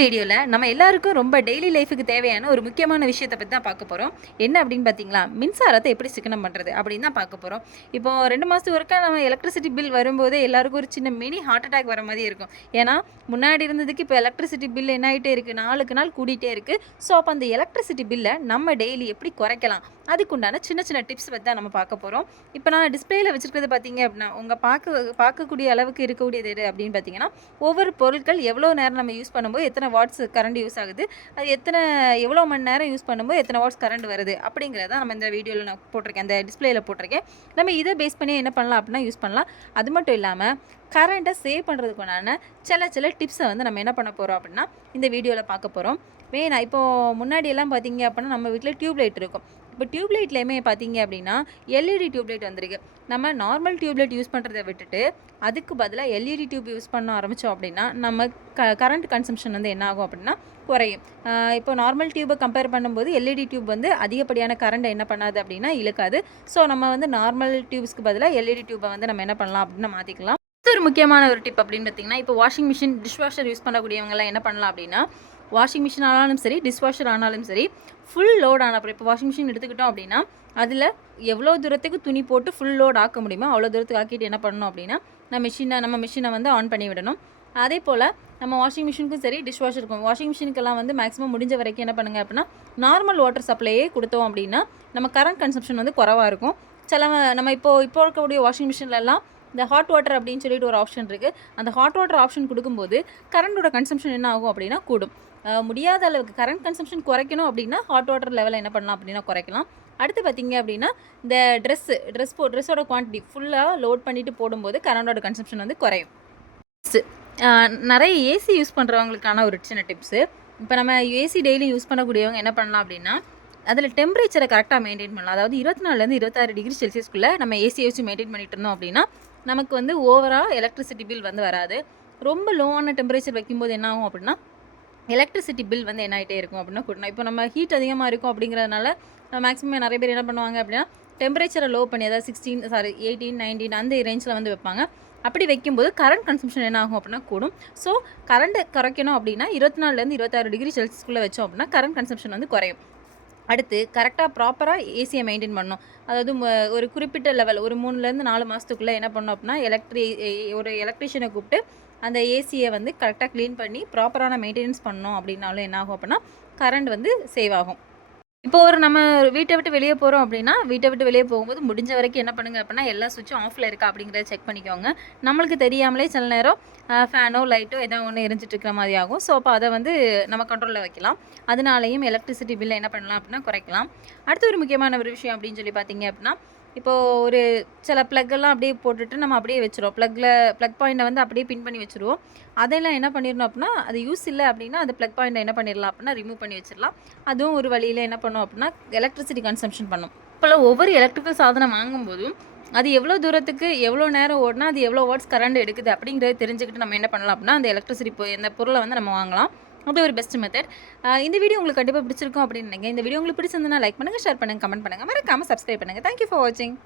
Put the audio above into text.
வீடியோவில் நம்ம எல்லாருக்கும் ரொம்ப டெய்லி லைஃபுக்கு தேவையான ஒரு முக்கியமான விஷயத்தை பற்றி தான் பார்க்க போகிறோம். என்ன அப்படின்னு பார்த்தீங்களா, மின்சாரத்தை எப்படி சிக்கனம் பண்ணுறது அப்படின்னு தான் பார்க்க போகிறோம். இப்போ 2 மாதத்துக்கு ஒருக்கா நம்ம எலக்ட்ரிசிட்டி பில் வரும்போதே எல்லாருக்கும் ஒரு சின்ன மினி ஹார்ட் அட்டாக் வர மாதிரி இருக்கும். ஏன்னா முன்னாடி இருந்ததுக்கு இப்போ எலக்ட்ரிசிட்டி பில் என்ன ஆகிட்டே இருக்குது, நாளுக்கு நாள் கூட்டிகிட்டே இருக்குது. ஸோ அப்போ அந்த எலக்ட்ரிசிட்டி பில்லை நம்ம டெய்லி எப்படி குறைக்கலாம், அதுக்குண்டான சின்ன சின்ன டிப்ஸ் பற்றி தான் நம்ம பார்க்க போகிறோம். இப்போ நான் டிஸ்பிளேயில் வச்சுருக்கிறது பார்த்தீங்க அப்படின்னா, உங்கள் பார்க்கக்கூடிய அளவுக்கு இருக்கக்கூடியது எது அப்படின்னு பார்த்தீங்கன்னா, ஒவ்வொரு பொருட்கள் எவ்வளோ நேரம் நம்ம யூஸ் பண்ணும்போது எத்தனை வாட்ஸ் கரண்ட் யூஸ் ஆகுது, அது எவ்வளோ மணி நேரம் யூஸ் பண்ணும்போது எத்தனை வாட்ஸ் கரண்ட் வருது அப்படிங்கிறத நம்ம இந்த வீடியோவில் நான் போட்டிருக்கேன், அந்த டிஸ்பிளேயில் போட்டிருக்கேன். நம்ம இதை பேஸ் பண்ணி என்ன பண்ணலாம் அப்படின்னா யூஸ் பண்ணலாம். அது மட்டும் இல்லாமல் கரண்ட்டை சேவ் பண்ணுறதுக்குண்டான சில டிப்ஸை வந்து நம்ம என்ன பண்ண போகிறோம் அப்படின்னா இந்த வீடியோவில் பார்க்க போகிறோம். மெயினாக இப்போது முன்னாடியெல்லாம் பார்த்தீங்க அப்படின்னா நம்ம வீட்டில் டியூப்லைட் இருக்கும். இப்போ டியூப்லைட்லேயுமே பார்த்தீங்க அப்படின்னா எல்இடி டியூப்லைட் வந்திருக்கு. நம்ம நார்மல் டியூப்லைட் யூஸ் பண்ணுறதை விட்டுட்டு அதுக்கு பதிலாக எல்இடி டியூப் யூஸ் பண்ண ஆரம்பித்தோம் அப்படின்னா நம்ம கரண்ட் கன்சம்ஷன் வந்து என்ன ஆகும் அப்படின்னா குறையும். இப்போ நார்மல் டியூப்பை கம்பேர் பண்ணும்போது எல்இடி டியூப் வந்து அதிகப்படியான கரண்ட் என்ன பண்ணாது அப்படின்னா இழுக்காது. ஸோ நம்ம வந்து நார்மல் டியூப்ஸ்க்கு பதிலாக எல்இடி டியூப்பை வந்து நம்ம என்ன பண்ணலாம் அப்படின்னா மாற்றிக்கலாம். ஒரு முக்கியமான ஒரு டிப் அப்படின்னு பார்த்தீங்கன்னா, இப்போ வாஷிங் மிஷின், டிஷ்வாஷர் யூஸ் பண்ணக்கூடியவங்கலாம் என்ன பண்ணலாம் அப்படின்னா, வாஷிங் மிஷின் ஆனாலும் சரி, டிஷ்வாஷர் ஆனாலும் சரி, ஃபுல் லோட் ஆனப்போ இப்போ வாஷிங் மிஷின் எடுத்துக்கிட்டோம் அப்படின்னா அதில் எவ்வளோ தூரத்துக்கு துணி போட்டு ஃபுல் லோட் ஆக்க முடியுமோ அவ்வளோ தூரத்துக்கு ஆக்கிட்டு என்ன பண்ணணும் அப்படின்னா நம்ம மிஷினை வந்து ஆன் பண்ணி விடணும். அதே போல் நம்ம வாஷிங் மிஷினுக்கும் சரி, டிஷ்வாஷருக்கும், வாஷிங் மிஷினுக்கெல்லாம் வந்து மேக்ஸிமம் முடிஞ்ச வரைக்கும் என்ன பண்ணுங்கள் அப்படின்னா நார்மல் வாட்டர் சப்ளையே கொடுத்தோம் அப்படின்னா நம்ம கரண்ட் கன்சம்ஷன் வந்து குறவாக இருக்கும். நம்ம இப்போ இருக்கக்கூடிய வாஷிங் மிஷின்லலாம் இந்த ஹாட் வாட்டர் அப்படின்னு சொல்லிட்டு ஒரு ஆப்ஷன் இருக்குது. அந்த ஹாட் வாட்டர் ஆப்ஷன் கொடுக்கும்போது கரண்டோட கன்சம்ஷன் என்ன ஆகும் அப்படின்னா கூடும். முடியாத அளவுக்கு கரண்ட் கன்சம்ஷன் குறைக்கணும் அப்படின்னா ஹாட் வாட்டர் லெவலில் என்ன பண்ணலாம் அப்படின்னா குறைக்கலாம். அடுத்து பார்த்திங்க அப்படின்னா இந்த ட்ரெஸ்ஸோட குவான்டிட்டி ஃபுல்லாக லோட் பண்ணிவிட்டு போடும்போது கரண்டோட கன்சம்ஷன் வந்து குறையும். நிறைய ஏசி யூஸ் பண்ணுறவங்களுக்கான ஒரு சின்ன டிப்ஸு. இப்போ நம்ம ஏசி டெய்லி யூஸ் பண்ணக்கூடியவங்க என்ன பண்ணலாம் அப்படின்னா அதில் டெம்பரேச்சரை கரெக்டாக மெயின்டைன் பண்ணலாம். அதாவது 24 26 டிகிரி செல்சியஸ்க்குள்ளே நம்ம ஏசியை வச்சு மெயின்டைன் பண்ணிட்டு இருந்தோம் அப்படின்னா நமக்கு வந்து ஓவராக எலக்ட்ரிசிட்டி பில் வந்து வராது. ரொம்ப லோவான டெம்பரேச்சர் வைக்கும்போது என்ன ஆகும் அப்படின்னா எலக்ட்ரிசிட்டி பில் வந்து என்ன ஆகிட்டே இருக்கும் அப்படின்னா கூட்டணும். இப்போ நம்ம ஹீட் அதிகமாக இருக்கும் அப்படிங்கிறதுனால மேக்ஸிமம் நிறைய பேர் என்ன பண்ணுவாங்க அப்படின்னா டெம்பரேச்சரை லோ பண்ணி, அதாவது 18 19 அந்த ரேஞ்சில் வந்து வைப்பாங்க. அப்படி வைக்கும்போது கரண்ட் கன்சம்ஷன் என்ன ஆகும் அப்படின்னா கூடும். ஸோ கரண்ட்டை குறைக்கணும் அப்படின்னா 24 26 டிகிரி செல்சியஸ்க்குள்ளே வச்சோம் அப்படின்னா கரண்ட் கன்சம்ஷன் வந்து குறையும். அடுத்து கரெக்டாக ப்ராப்பராக ஏசியை மெயின்டைன் பண்ணணும். அதாவது ஒரு குறிப்பிட்ட லெவல் ஒரு 3 4 மாதத்துக்குள்ளே என்ன பண்ணோம் அப்படின்னா ஒரு எலக்ட்ரீஷியனை கூப்பிட்டு அந்த ஏசியை வந்து கரெக்டாக க்ளீன் பண்ணி ப்ராப்பரான மெயின்டெனன்ஸ் பண்ணோம் அப்படின்னாலும் என்ன ஆகும் அப்படின்னா கரண்ட் வந்து சேவ் ஆகும். இப்போ நம்ம வீட்டை விட்டு வெளியே போகிறோம் அப்படின்னா வீட்டை விட்டு வெளியே போகும்போது முடிஞ்ச வரைக்கும் என்ன பண்ணுங்க அப்படின்னா எல்லா சுவிட்சும் ஆஃபில் இருக்கா அப்படிங்கிறத செக் பண்ணிக்கோங்க. நம்மளுக்கு தெரியாமலே சில நேரம் ஃபேனோ லைட்டோ ஏதோ ஒன்று எரிஞ்சிட்டு இருக்கிற மாதிரி ஆகும். ஸோ அப்போ அதை வந்து நம்ம கண்ட்ரோலில் வைக்கலாம். அதனாலையும் எலக்ட்ரிசிட்டி பில்லை என்ன பண்ணலாம் அப்படின்னா குறைக்கலாம். அடுத்து ஒரு முக்கியமான ஒரு விஷயம் அப்படின்னு சொல்லி பார்த்தீங்க அப்படின்னா, இப்போது ஒரு சில ப்ளக்கெல்லாம் அப்படியே போட்டுட்டு நம்ம அப்படியே வச்சுருவோம். ப்ளக் பாயிண்ட்டை வந்து அப்படியே பின் பண்ணி வச்சுருவோம். அதெல்லாம் என்ன பண்ணிடணும் அப்படின்னா அது யூஸ் இல்லை அப்படின்னா அந்த ப்ளக் பாயிண்ட்டை என்ன பண்ணிடலாம் அப்படின்னா ரிமூவ் பண்ணி வச்சிடலாம். அதுவும் ஒரு வழியில் என்ன பண்ணோம் அப்படின்னா எலக்ட்ரிசிட்டி கன்சம்ஷன் பண்ணும். இப்போல்லாம் ஒவ்வொரு எலக்ட்ரிக்கல் சாதனம் வாங்கும்போதும் அது எவ்வளோ தூரத்துக்கு எவ்வளோ நேரம் ஓடினா அது எவ்வளோ வாட்ஸ் கரண்ட் எடுக்குது அப்படிங்கிறத தெரிஞ்சுக்கிட்டு நம்ம என்ன பண்ணலாம் அப்படின்னா அந்த எலக்ட்ரிசிட்டி இந்த பொருளை வந்து நம்ம வாங்கலாம். அது ஒரு பெஸ்ட் மெத்தட். இந்த வீடியோ உங்களுக்கு கண்டிப்பாக பிடிச்சிருக்கும் அப்படின்னு நினைக்கிறேன். இந்த வீடியோ உங்களுக்கு பிடிச்சிருந்தா லைக் பண்ணுங்கள், ஷேர் பண்ணுங்கள், கமெண்ட் பண்ணுங்கள், மறக்காமல் சப்ஸ்கிரைப் பண்ணுங்கள். தேங்க்யூ ஃபார் வாட்சிங்.